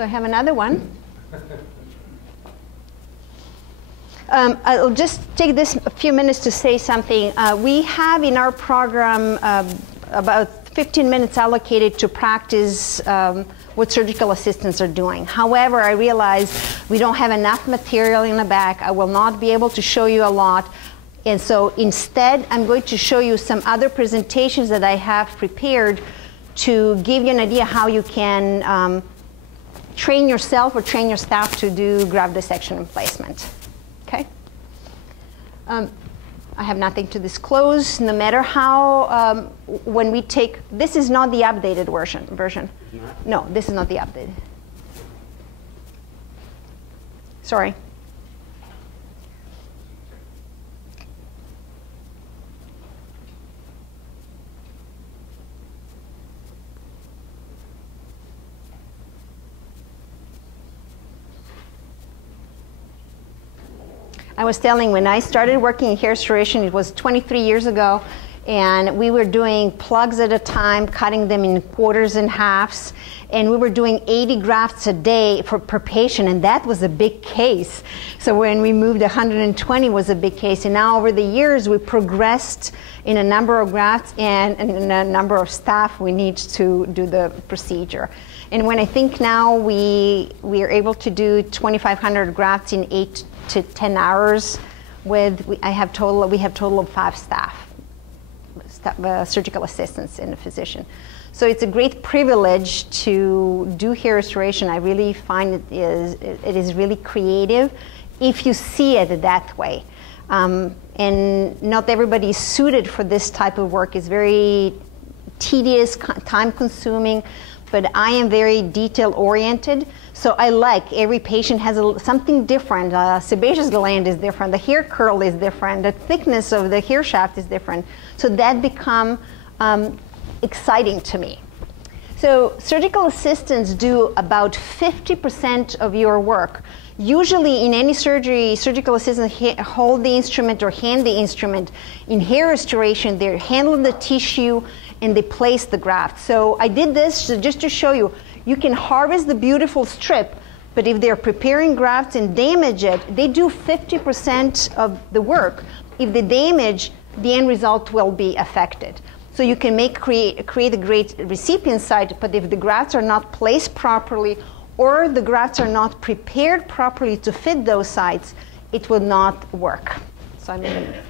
So I have another one. I'll just take this a few minutes to say something. We have in our program about 15 minutes allocated to practice what surgical assistants are doing. However, I realize we don't have enough material in the back. I will not be able to show you a lot. And so instead, I'm going to show you some other presentations that I have prepared to give you an idea how you can train yourself or train your staff to do graft dissection and placement. Okay? I have nothing to disclose, no matter how, when we take, this is not the updated version. No, this is not the updated. Sorry. I was telling, when I started working in hair restoration, it was 23 years ago, and we were doing plugs at a time, cutting them in quarters and halves, and we were doing 80 grafts a day per patient, and that was a big case. So when we moved, 120 was a big case, and now over the years we progressed in a number of grafts and in a number of staff we need to do the procedure. And when I think now we are able to do 2,500 grafts in 8 to 10 hours with, we have total of 5 staff, surgical assistants and a physician. So it's a great privilege to do hair restoration. I really find it is really creative if you see it that way. And not everybody is suited for this type of work. It's very tedious, time consuming, but I am very detail oriented. So I like every patient has something different. Sebaceous gland is different. The hair curl is different. The thickness of the hair shaft is different. So that become exciting to me. So surgical assistants do about 50% of your work. Usually in any surgery, surgical assistants hold the instrument or hand the instrument. In hair restoration, they handle the tissue and they place the graft. So I did this just to show you. You can harvest the beautiful strip, but if they're preparing grafts and damage it, they do 50% of the work. If they damage, the end result will be affected. So you can create a great recipient site, but if the grafts are not placed properly or the grafts are not prepared properly to fit those sites, it will not work. So I'm going to,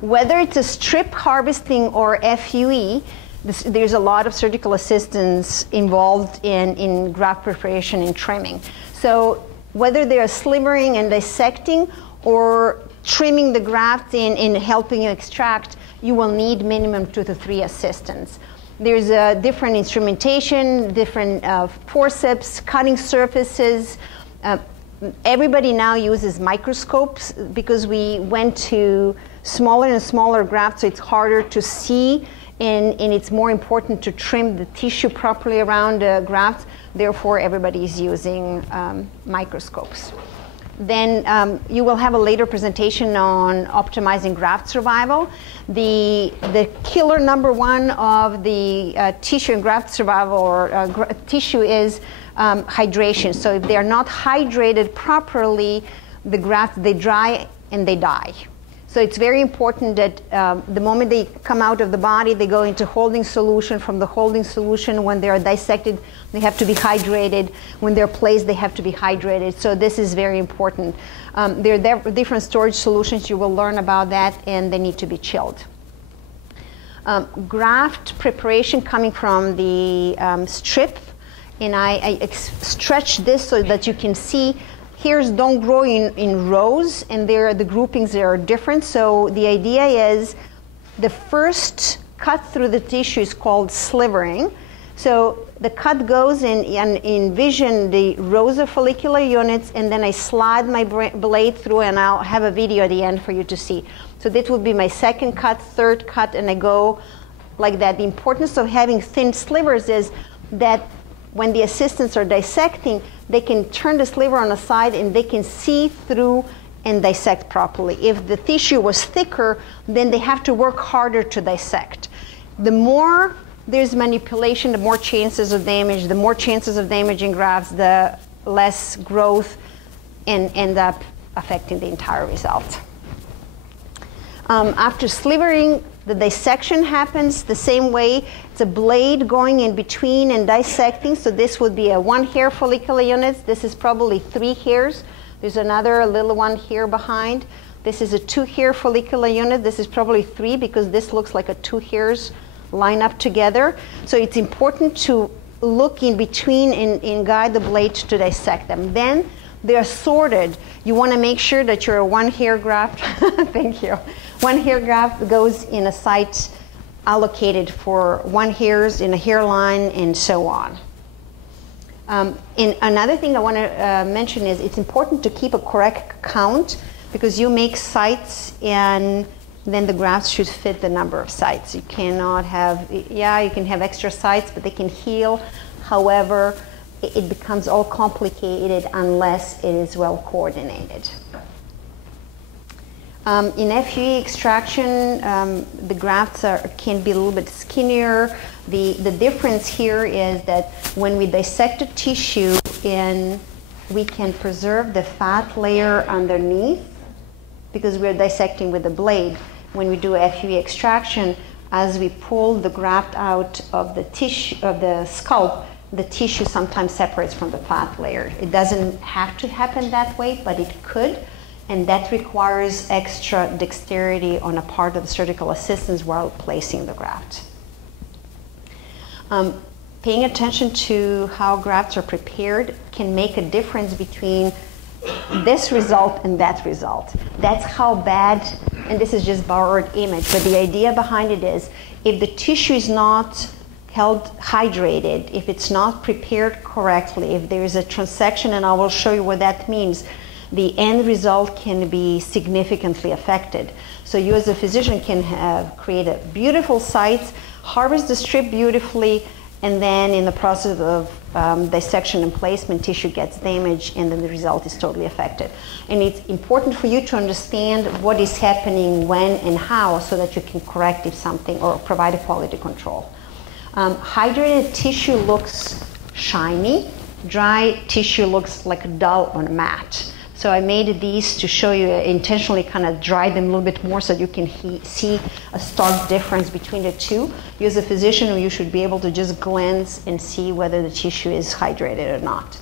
whether it's a strip harvesting or FUE, there's a lot of surgical assistants involved in graft preparation and trimming. So whether they're slithering and dissecting or trimming the graft in helping you extract, you will need minimum 2 to 3 assistants. There's different instrumentation, different forceps, cutting surfaces. Everybody now uses microscopes because we went to smaller and smaller grafts, so it's harder to see, and it's more important to trim the tissue properly around the graft. Therefore, everybody is using microscopes. Then you will have a later presentation on optimizing graft survival. The killer number one of the tissue and graft survival or tissue is hydration. So if they are not hydrated properly, the graft, they dry and they die. So it's very important that the moment they come out of the body, they go into holding solution. From the holding solution, when they are dissected, they have to be hydrated. When they're placed, they have to be hydrated. So this is very important. There are different storage solutions. You will learn about that, and they need to be chilled. Graft preparation coming from the strip, and I stretch this so that you can see. Hairs don't grow in rows, and the groupings are different. So the idea is the first cut through the tissue is called slithering. So the cut goes in and envision the rows of follicular units, and then I slide my blade through, and I'll have a video at the end for you to see. So that would be my second cut, third cut, and I go like that. The importance of having thin slivers is that when the assistants are dissecting, they can turn the sliver on the side and they can see through and dissect properly. If the tissue was thicker, then they have to work harder to dissect. The more there's manipulation, the more chances of damage. The more chances of damaging grafts, the less growth, and end up affecting the entire result. After slithering, the dissection happens the same way. It's a blade going in between and dissecting. So this would be a 1 hair follicular unit. This is probably 3 hairs. There's another little one here behind. This is a 2 hair follicular unit. This is probably 3 because this looks like a 2 hairs line up together. So it's important to look in between and guide the blade to dissect them. Then they're sorted. You want to make sure that your 1 hair graft, thank you, 1 hair graft goes in a site allocated for 1 hairs in a hairline and so on. And another thing I want to mention is it's important to keep a correct count because you make sites and then the grafts should fit the number of sites. You cannot have, yeah, you can have extra sites, but they can heal. However, it becomes all complicated unless it is well coordinated. In FUE extraction, the grafts can be a little bit skinnier. The difference here is that when we dissect a tissue we can preserve the fat layer underneath because we're dissecting with a blade. When we do FUE extraction, as we pull the graft out of the tissue of the scalp, the tissue sometimes separates from the fat layer. It doesn't have to happen that way, but it could, and that requires extra dexterity on a part of the surgical assistants while placing the graft. Paying attention to how grafts are prepared can make a difference between this result and that result. That's how bad, and this is just borrowed image, but the idea behind it is if the tissue is not held hydrated, if it's not prepared correctly, if there is a transection, and I will show you what that means, the end result can be significantly affected. So you as a physician can create a beautiful site, harvest the strip beautifully, and then in the process of dissection and placement, tissue gets damaged and then the result is totally affected. And it's important for you to understand what is happening when and how so that you can correct if something or provide a quality control. Hydrated tissue looks shiny. Dry tissue looks like dull on a mat. So I made these to show you, intentionally kind of dry them a little bit more so you can see a stark difference between the two. You as a physician, you should be able to just glance and see whether the tissue is hydrated or not.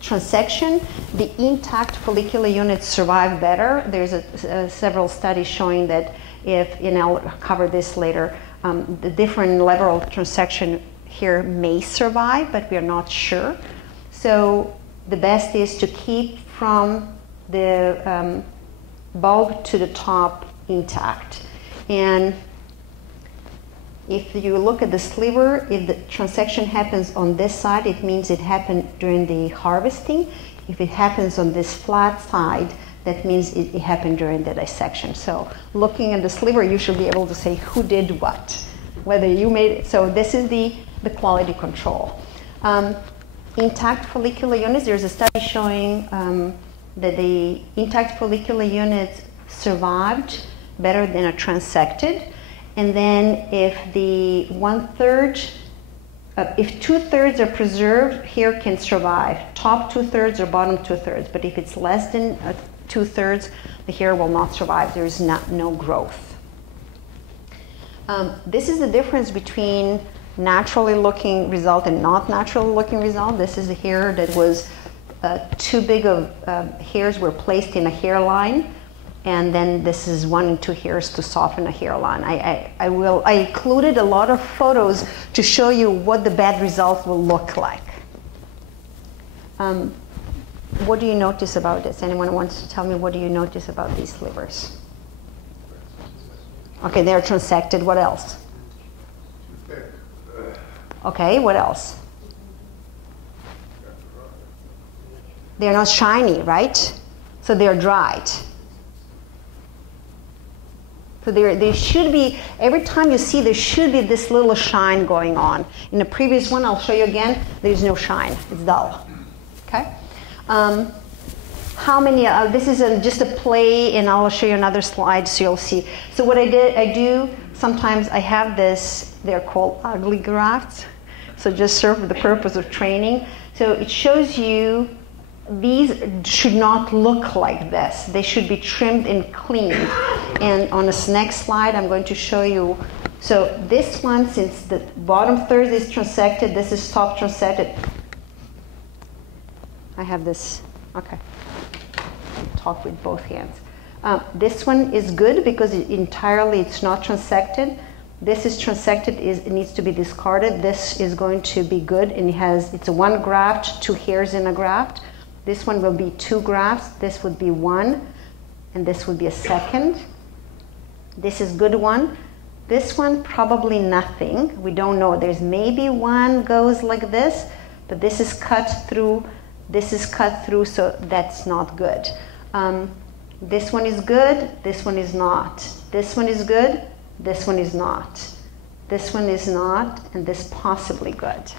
Transection, the intact follicular units survive better. There's several studies showing that if, and I'll cover this later, the different level of transection here may survive, but we're not sure. So the best is to keep from the bulb to the top intact. And if you look at the sliver, if the transection happens on this side, it means it happened during the harvesting. If it happens on this flat side, that means it happened during the dissection. So looking at the sliver, you should be able to say who did what, whether you made it. So this is the quality control. Intact follicular units, there's a study showing that the intact follicular units survived better than a transected. And then if the 1/3, if 2/3 are preserved, hair can survive. Top 2/3 or bottom 2/3. But if it's less than 2/3, the hair will not survive. There is no growth. This is the difference between naturally looking result and not naturally looking result. This is the hair that was too big of hairs were placed in a hairline, and then this is 1 and 2 hairs to soften a hairline. I included a lot of photos to show you what the bad result will look like. What do you notice about this? Anyone wants to tell me what do you notice about these slivers? Okay, they're transected. What else? Okay, what else? They're not shiny, right? So they're dried. So there should be, every time you see, there should be this little shine going on. In the previous one, I'll show you again, there's no shine. It's dull. Okay? How many, this is just a play, and I'll show you another slide so you'll see. So what I do Sometimes I have this, they're called ugly grafts, so just serve the purpose of training. So it shows you these should not look like this. They should be trimmed and cleaned. And on this next slide, I'm going to show you. So this one, since the bottom third is transected, this is top transected. I have this, okay. Talk with both hands. This one is good because it's not transected. This is transected, it needs to be discarded. This is going to be good, and it's a one graft, 2 hairs in a graft. This one will be 2 grafts. This would be 1, and this would be a second. This is good one. This one, probably nothing. We don't know. There's maybe one goes like this, but this is cut through. This is cut through, so that's not good. This one is good. This one is not. This one is good. This one is not. This one is not, and this possibly good.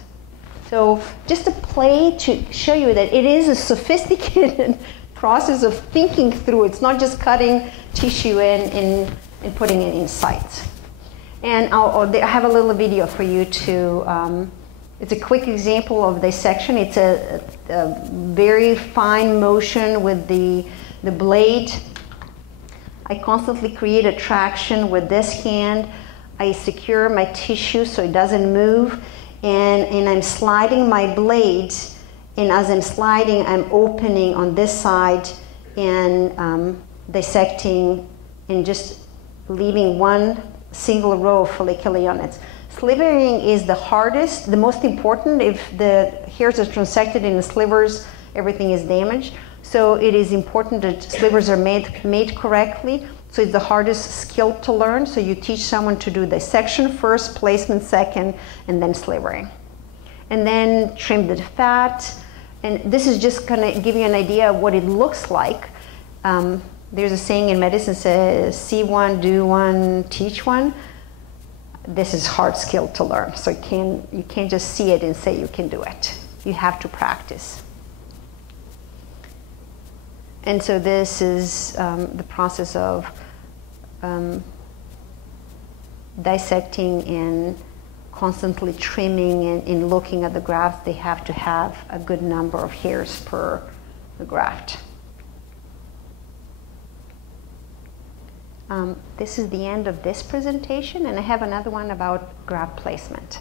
So just a play to show you that it is a sophisticated process of thinking through. It's not just cutting tissue in and putting it in sites. And I have a little video for you to, it's a quick example of dissection. It's a very fine motion with the blade. I constantly create a traction with this hand. I secure my tissue so it doesn't move. And I'm sliding my blade, and as I'm sliding, I'm opening on this side and dissecting and just leaving one single row of follicular units. Slithering is the hardest, the most important. If the hairs are transected in the slivers, everything is damaged. So it is important that slivers are made correctly. So it's the hardest skill to learn. So you teach someone to do dissection first, placement second, and then slivering. And then trim the fat. And this is just going to give you an idea of what it looks like. There's a saying in medicine says, see one, do one, teach one. This is hard skill to learn. So you can't just see it and say you can do it. You have to practice. And so this is the process of dissecting and constantly trimming and looking at the graft. They have to have a good number of hairs per the graft. This is the end of this presentation, and I have another one about graft placement.